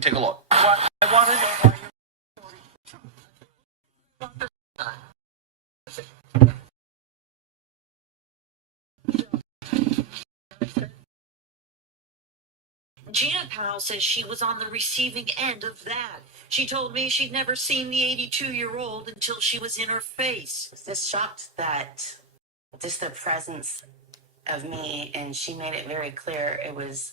Take a look. I want to know why Gina Powell says she was on the receiving end of that. She told me she'd never seen the 82-year-old until she was in her face. Just shocked that just the presence of me, and she made it very clear it was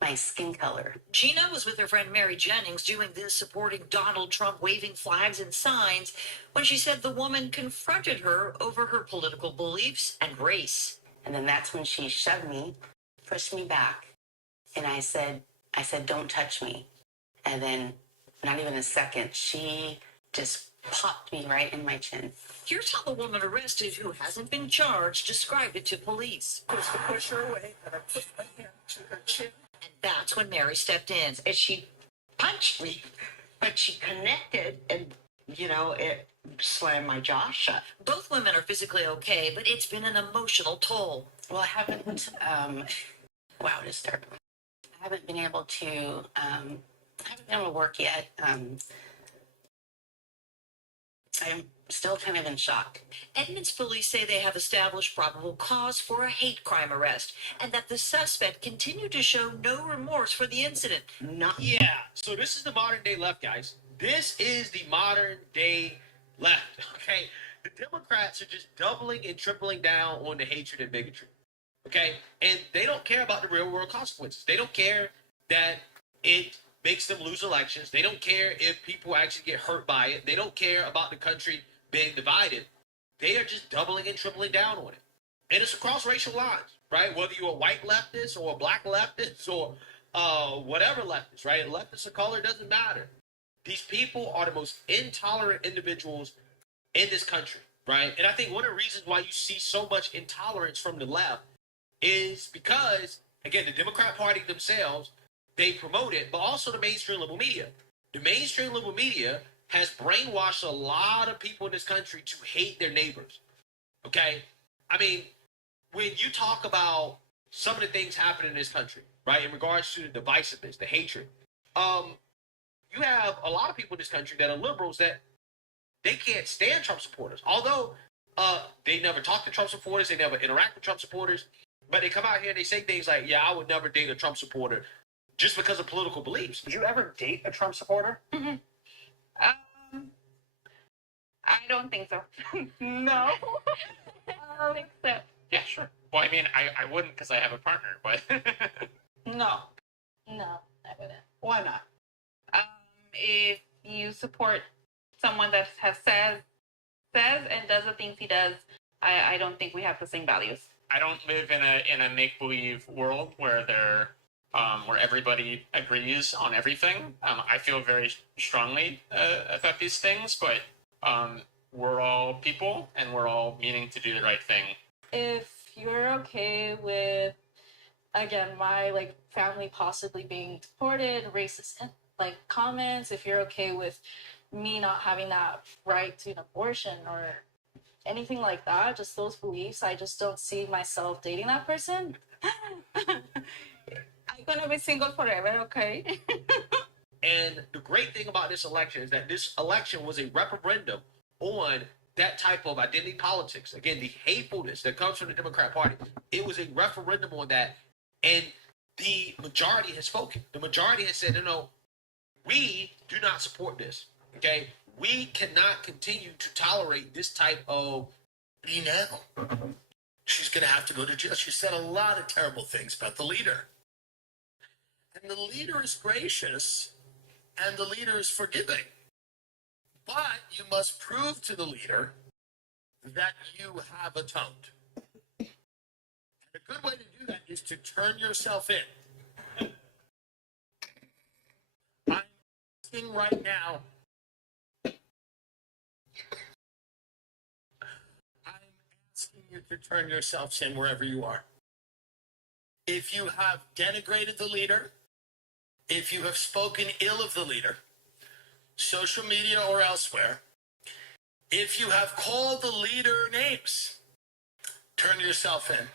my skin color. Gina was with her friend Mary Jennings doing this, supporting Donald Trump, waving flags and signs, when she said the woman confronted her over her political beliefs and race. And then that's when she shoved me, pushed me back, and I said, don't touch me. And then not even a second, she just popped me right in my chin. Here's how the woman arrested, who hasn't been charged, described it to police. was to push her away, and I put my hand to her chin. And that's when Mary stepped in. And she punched me, but she connected and, it slammed my jaw shut. Both women are physically okay, but it's been an emotional toll. Well, I haven't, wow, disturbing. I haven't been able to, work yet. I'm still kind of in shock. Edmonds police say they have established probable cause for a hate crime arrest, and that the suspect continued to show no remorse for the incident. Yeah, so this is the modern day left, guys. This is the modern day left, okay? The Democrats are just doubling and tripling down on the hatred and bigotry, okay? And they don't care about the real world consequences. They don't care that it makes them lose elections. They don't care if people actually get hurt by it. They don't care about the country being divided. They are just doubling and tripling down on it. And it's across racial lines, right? Whether you're a white leftist or a black leftist or whatever leftist, right? Leftist or color, doesn't matter. These people are the most intolerant individuals in this country, right? And I think one of the reasons why you see so much intolerance from the left is because, again, the Democrat Party themselves, they promote it, but also the mainstream liberal media. The mainstream liberal media has brainwashed a lot of people in this country to hate their neighbors, okay? I mean, when you talk about some of the things happening in this country, right, in regards to the divisiveness, the hatred, you have a lot of people in this country that are liberals that they can't stand Trump supporters. Although they never talk to Trump supporters, they never interact with Trump supporters, but they come out here and they say things like, yeah, I would never date a Trump supporter just because of political beliefs. Did you ever date a Trump supporter? I don't think so. No. I don't think so. Yeah, sure. Well, I mean, I wouldn't because I have a partner, but No. No, I wouldn't. Why not? If you support someone that says and does the things he does, I don't think we have the same values. I don't live in a make believe world where where everybody agrees on everything. I feel very strongly about these things, but we're all people and we're all meaning to do the right thing. If you're okay with, again, my family possibly being deported, racist comments, if you're okay with me not having that right to an abortion or anything like that, just those beliefs, I just don't see myself dating that person. I'm gonna be single forever, okay? And the great thing about this election is that this election was a referendum on that type of identity politics. Again, the hatefulness that comes from the Democrat Party. It was a referendum on that. And the majority has spoken. The majority has said, no, we do not support this. Okay? We cannot continue to tolerate this type of... Now, she's going to have to go to jail. She said a lot of terrible things about the leader. And the leader is gracious, and the leader is forgiving. But you must prove to the leader that you have atoned. And a good way to do that is to turn yourself in. I'm asking right now, you to turn yourselves in wherever you are. If you have denigrated the leader, if you have spoken ill of the leader, social media or elsewhere, if you have called the leader names, turn yourself in.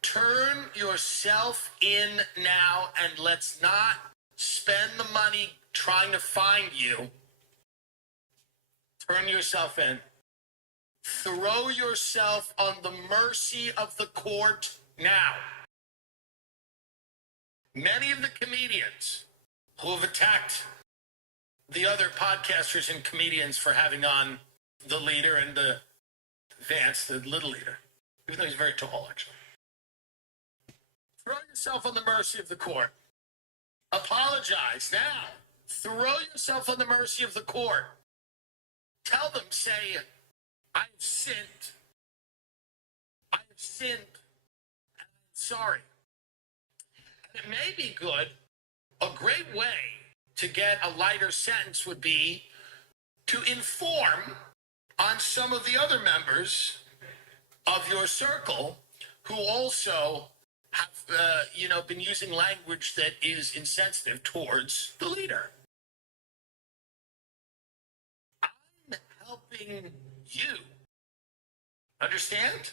Turn yourself in now, and let's not spend the money trying to find you, turn yourself in, throw yourself on the mercy of the court now. Many of the comedians who have attacked the other podcasters and comedians for having on the leader and the Vance, the little leader, even though he's very tall, actually. Throw yourself on the mercy of the court. Apologize now. Throw yourself on the mercy of the court. Tell them, say, I have sinned. I have sinned, and I'm sorry. And it may be good. A great way to get a lighter sentence would be to inform on some of the other members of your circle who also have, been using language that is insensitive towards the leader. I'm helping you. Understand?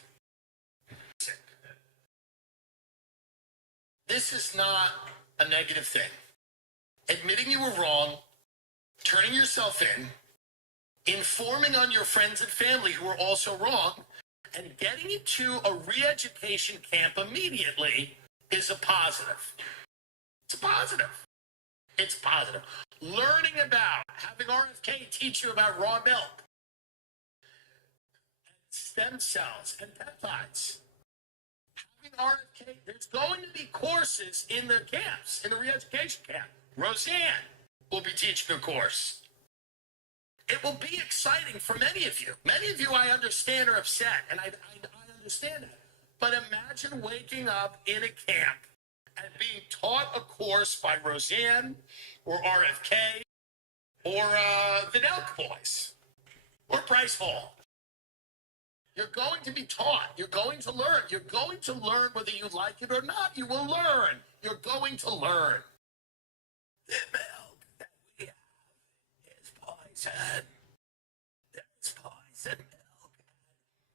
This is not a negative thing. Admitting you were wrong, turning yourself in, informing on your friends and family who are also wrong, and getting you to a re-education camp immediately is a positive. It's a positive. It's positive. Learning about, having RFK teach you about raw milk, and stem cells, and peptides. Having RFK, there's going to be courses in the camps, in the re-education camp. Roseanne will be teaching a course. It will be exciting for many of you. Many of you, I understand, are upset, and I understand that. But imagine waking up in a camp and being taught a course by Roseanne or RFK or the Nelk Boys or Bryce Hall. You're going to be taught. You're going to learn. You're going to learn whether you like it or not. You will learn. You're going to learn. The milk that we have is poison. There's poison milk.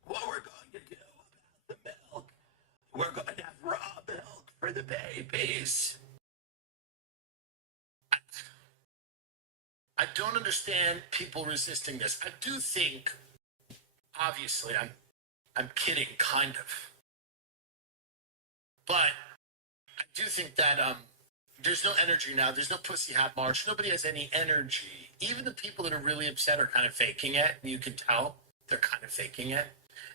What we're going to do about the milk, we're going to have raw milk for the babies. I don't understand people resisting this. I do think, obviously, I'm kidding, kind of. But I do think that there's no energy now. There's no pussy hat march. Nobody has any energy. Even the people that are really upset are kind of faking it. And you can tell they're kind of faking it.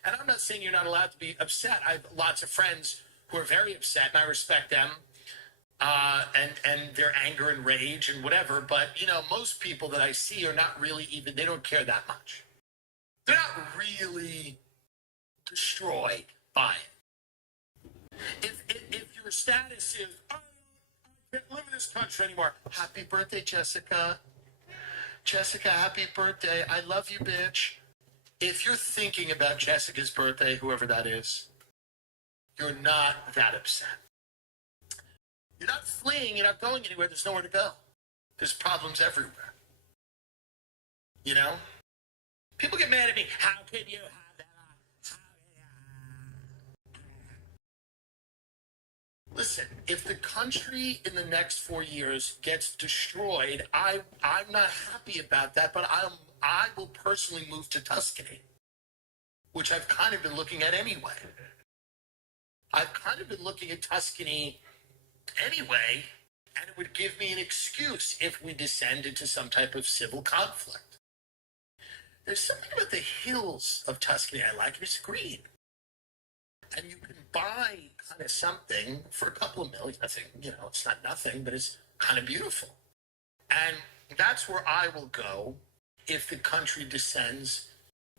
And I'm not saying you're not allowed to be upset. I have lots of friends who are very upset, and I respect them. And their anger and rage and whatever. But, most people that I see are not really even, they don't care that much. They're not really destroyed by it. If your status is, oh, I can't live in this country anymore. Happy birthday, Jessica. Jessica, happy birthday. I love you, bitch. If you're thinking about Jessica's birthday, whoever that is, you're not that upset. You're not fleeing. You're not going anywhere. There's nowhere to go. There's problems everywhere. People get mad at me. How can you have that? Listen, if the country in the next 4 years gets destroyed, I'm not happy about that, but I will personally move to Tuscany, which I've kind of been looking at anyway. I've kind of been looking at Tuscany anyway, and it would give me an excuse if we descend into some type of civil conflict. There's something about the hills of Tuscany I like, and it's green. And you can buy kind of something for a couple of million. Nothing, it's not nothing, but it's kind of beautiful. And that's where I will go if the country descends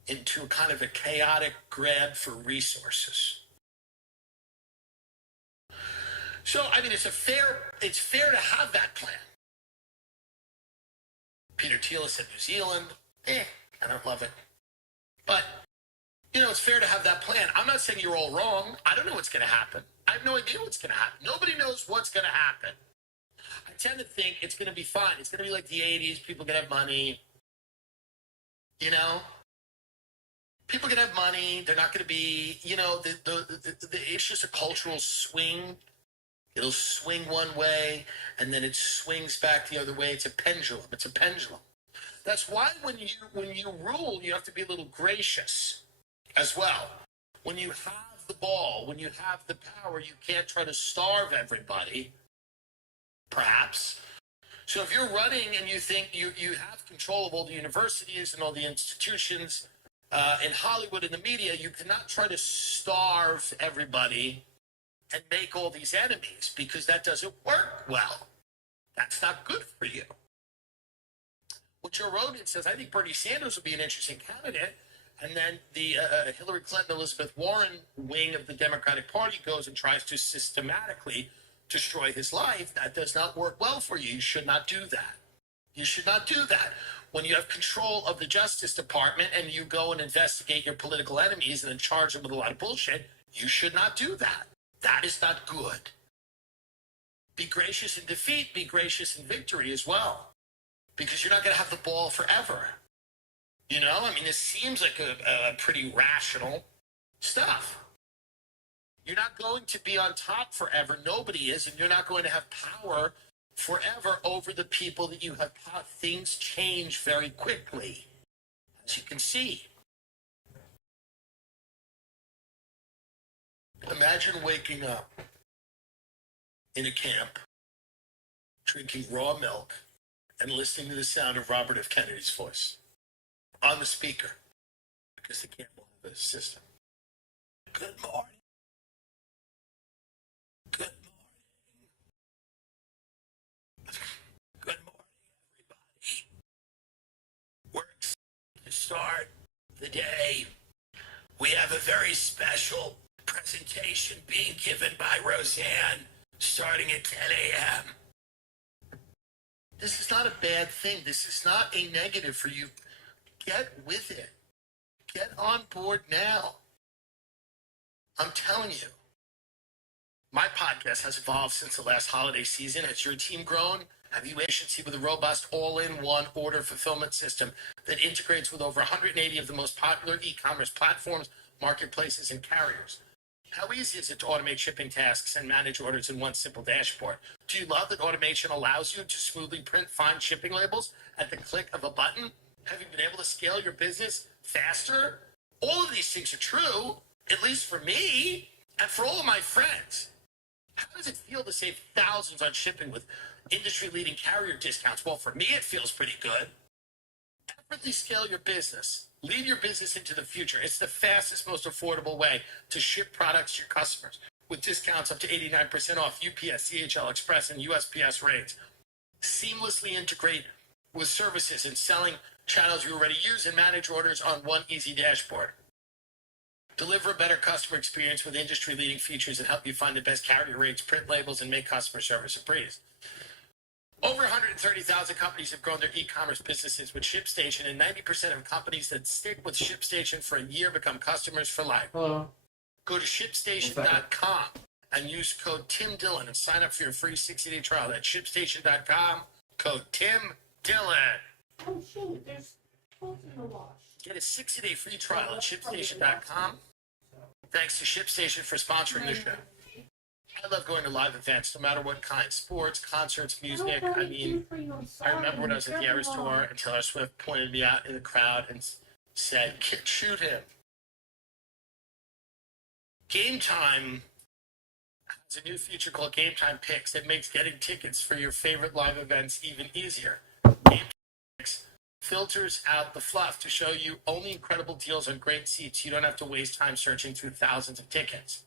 into kind of a chaotic grab for resources. So, it's fair to have that plan. Peter Thiel said New Zealand. I don't love it. But, it's fair to have that plan. I'm not saying you're all wrong. I don't know what's going to happen. I have no idea what's going to happen. Nobody knows what's going to happen. I tend to think it's going to be fine. It's going to be like the 80s. People can have money. People can have money. They're not going to be, it's just a cultural swing. It'll swing one way, and then it swings back the other way. It's a pendulum. It's a pendulum. That's why when you rule, you have to be a little gracious as well. When you have the ball, when you have the power, you can't try to starve everybody, perhaps. So if you're running and you think you have control of all the universities and all the institutions in Hollywood and the media, you cannot try to starve everybody and make all these enemies, because that doesn't work well. That's not good for you. Well, Joe Rogan says, I think Bernie Sanders would be an interesting candidate. And then the Hillary Clinton, Elizabeth Warren wing of the Democratic Party goes and tries to systematically destroy his life. That does not work well for you. You should not do that. You should not do that. When you have control of the Justice Department and you go and investigate your political enemies and then charge them with a lot of bullshit, you should not do that. That is not good. Be gracious in defeat, be gracious in victory as well, because you're not going to have the ball forever. You know, I mean, this seems like a pretty rational stuff. You're not going to be on top forever. Nobody is, and you're not going to have power forever over the people that you have power. Things change very quickly, as you can see. Imagine waking up in a camp, drinking raw milk, and listening to the sound of Robert F. Kennedy's voice on the speaker, because the camp will have a system. Good morning. Good morning. Good morning, everybody. We're excited to start the day. We have a very special presentation being given by Roseanne starting at 10 a.m. This is not a bad thing. This is not a negative for you. Get with it. Get on board now. I'm telling you. My podcast has evolved since the last holiday season. Has your team grown? Have you efficiency with a robust all-in-one order fulfillment system that integrates with over 180 of the most popular e-commerce platforms, marketplaces, and carriers? How easy is it to automate shipping tasks and manage orders in one simple dashboard? Do you love that automation allows you to smoothly print fine shipping labels at the click of a button? Have you been able to scale your business faster? All of these things are true, at least for me and for all of my friends. How does it feel to save thousands on shipping with industry-leading carrier discounts? Well, for me, it feels pretty good. Effortlessly scale your business. Lead your business into the future. It's the fastest, most affordable way to ship products to your customers with discounts up to 89% off UPS, DHL Express, and USPS rates. Seamlessly integrate with services and selling channels you already use and manage orders on one easy dashboard. Deliver a better customer experience with industry-leading features that help you find the best carrier rates, print labels, and make customer service a breeze. Over 130,000 companies have grown their e-commerce businesses with ShipStation, and 90% of companies that stick with ShipStation for a year become customers for life. Hello. Go to ShipStation.com and use code Tim Dillon and sign up for your free 60-day trial. That's ShipStation.com, code Tim Dillon. Oh shoot, there's clothes in the wash. Get a 60-day free trial at ShipStation.com. Thanks to ShipStation for sponsoring the show. I love going to live events, no matter what kind. Sports, concerts, music. I mean, I remember when I was at the Eras Tour and Taylor Swift pointed me out in the crowd and said, shoot him. Game Time has a new feature called Game Time Picks that makes getting tickets for your favorite live events even easier. Game Time Picks filters out the fluff to show you only incredible deals on great seats. You don't have to waste time searching through thousands of tickets.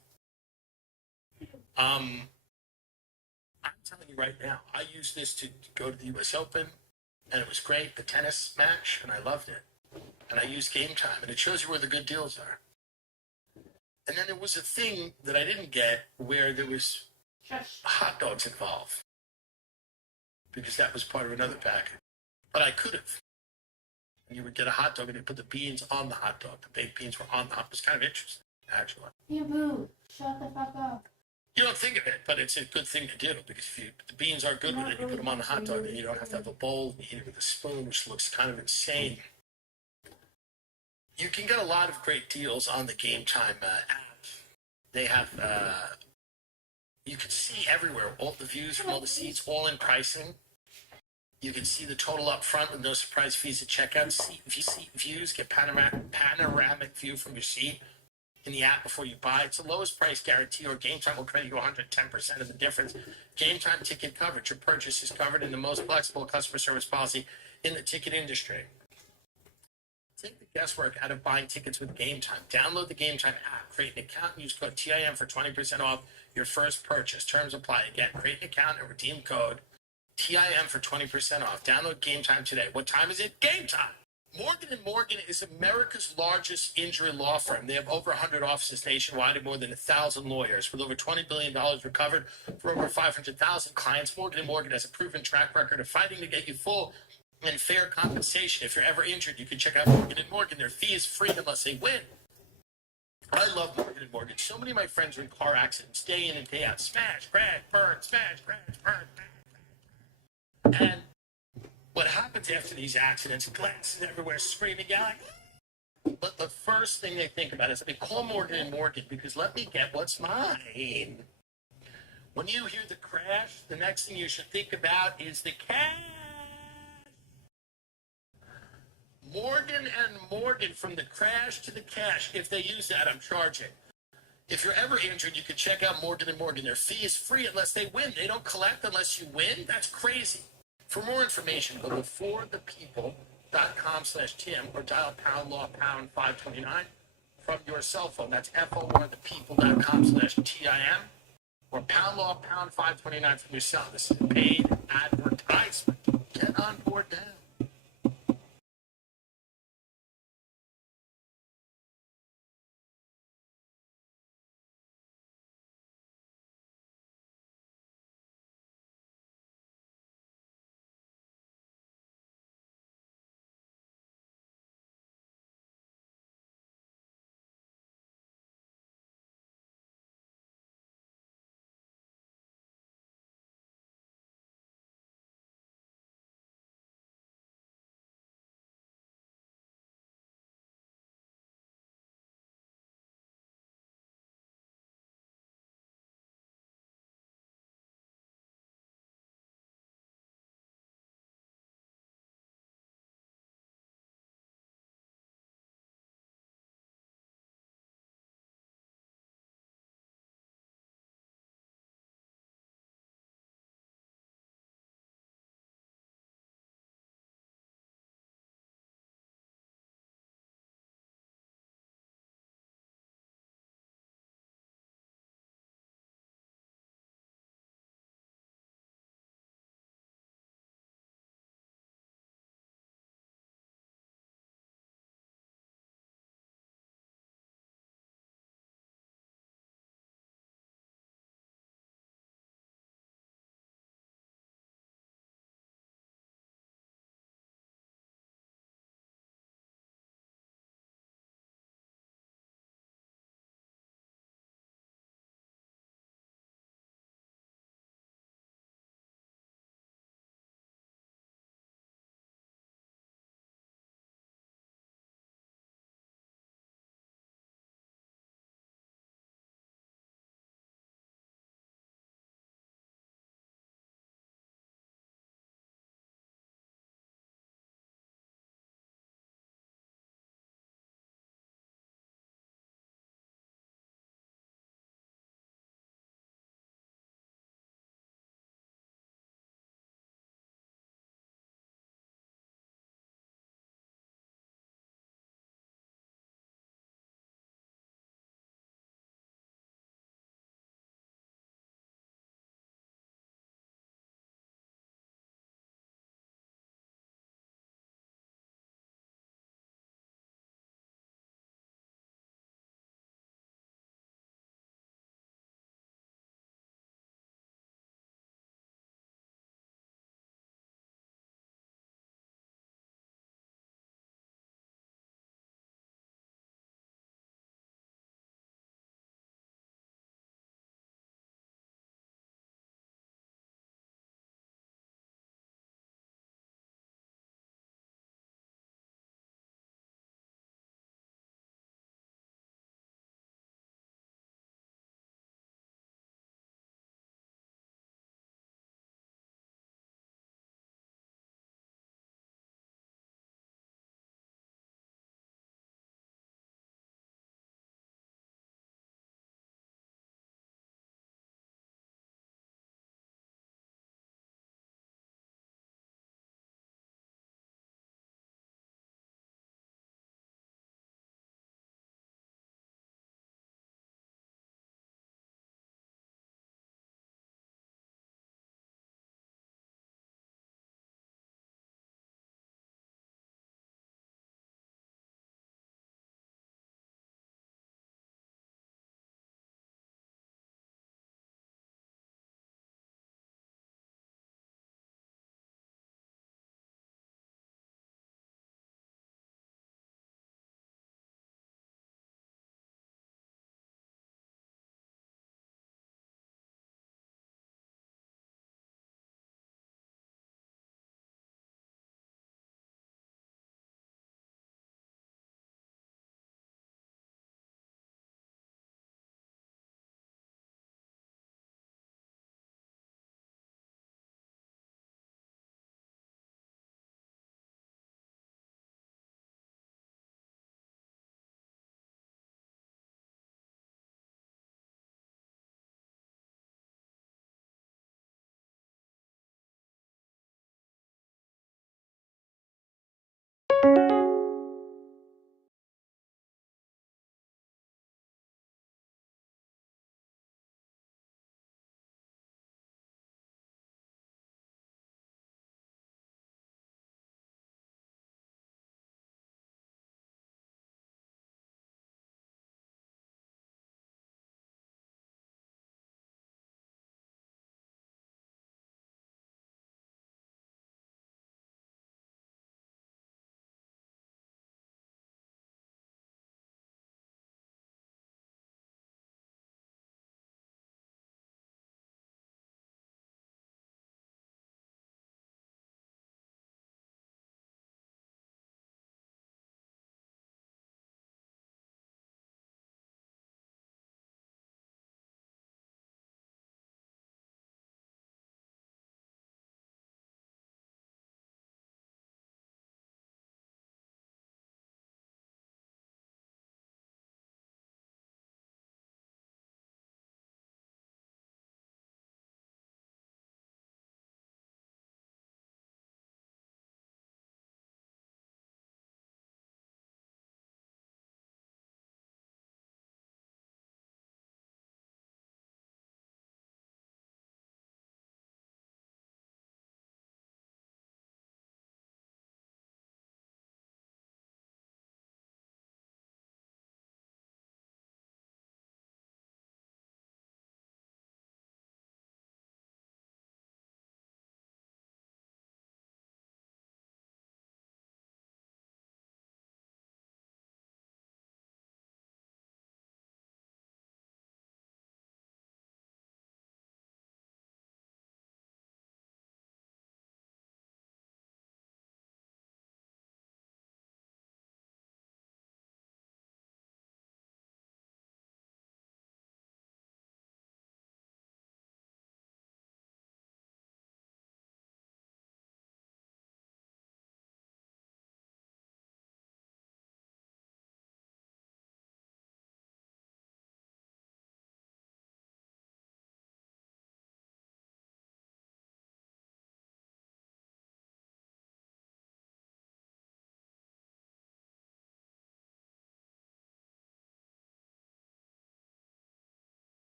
I'm telling you right now, I used this to go to the U.S. Open, and it was great, the tennis match, and I loved it. And I used Game Time, and it shows you where the good deals are. And then there was a thing that I didn't get where there was hot dogs involved, because that was part of another package. But I could have. And you would get a hot dog, and they put the beans on the hot dog. The baked beans were on the hot dog. It was kind of interesting, actually. Yeah, boo. Shut the fuck up. You don't think of it, but it's a good thing to do, because if the beans are good with it, you put them on the hot dog, then you don't have to have a bowl, you eat it with a spoon, which looks kind of insane. You can get a lot of great deals on the Game Time app. They have You can see everywhere all the views from all the seats, all in pricing. You can see the total up front with no surprise fees at checkout. Seat views, get panoramic view from your seat in the app before you buy. It's the lowest price guarantee, or Game Time will credit you 110% of the difference. Game Time ticket coverage. Your purchase is covered in the most flexible customer service policy in the ticket industry. Take the guesswork out of buying tickets with Game Time. Download the Game Time app, create an account, and use code TIM for 20% off your first purchase. Terms apply. Again, create an account and redeem code TIM for 20% off. Download Game Time today. What time is it? Game time! Morgan & Morgan is America's largest injury law firm. They have over 100 offices nationwide and more than 1,000 lawyers. With over $20 billion recovered for over 500,000 clients, Morgan & Morgan has a proven track record of fighting to get you full and fair compensation. If you're ever injured, you can check out Morgan & Morgan. Their fee is free unless they win. I love Morgan & Morgan. So many of my friends are in car accidents day in and day out. Smash, crash, burn, smash, crash, burn. And what happens after these accidents? Glasses everywhere, screaming, yelling. But the first thing they think about is, let me call Morgan & Morgan because let me get what's mine. When you hear the crash, the next thing you should think about is the cash. Morgan & Morgan, from the crash to the cash. If they use that, I'm charging. If you're ever injured, you can check out Morgan & Morgan. Their fee is free unless they win. They don't collect unless you win. That's crazy. For more information, go to forthepeople.com/Tim or dial #law #529 from your cell phone. That's forthepeople.com/TIM or #law #529 from your cell. This is a paid advertisement. Get on board now.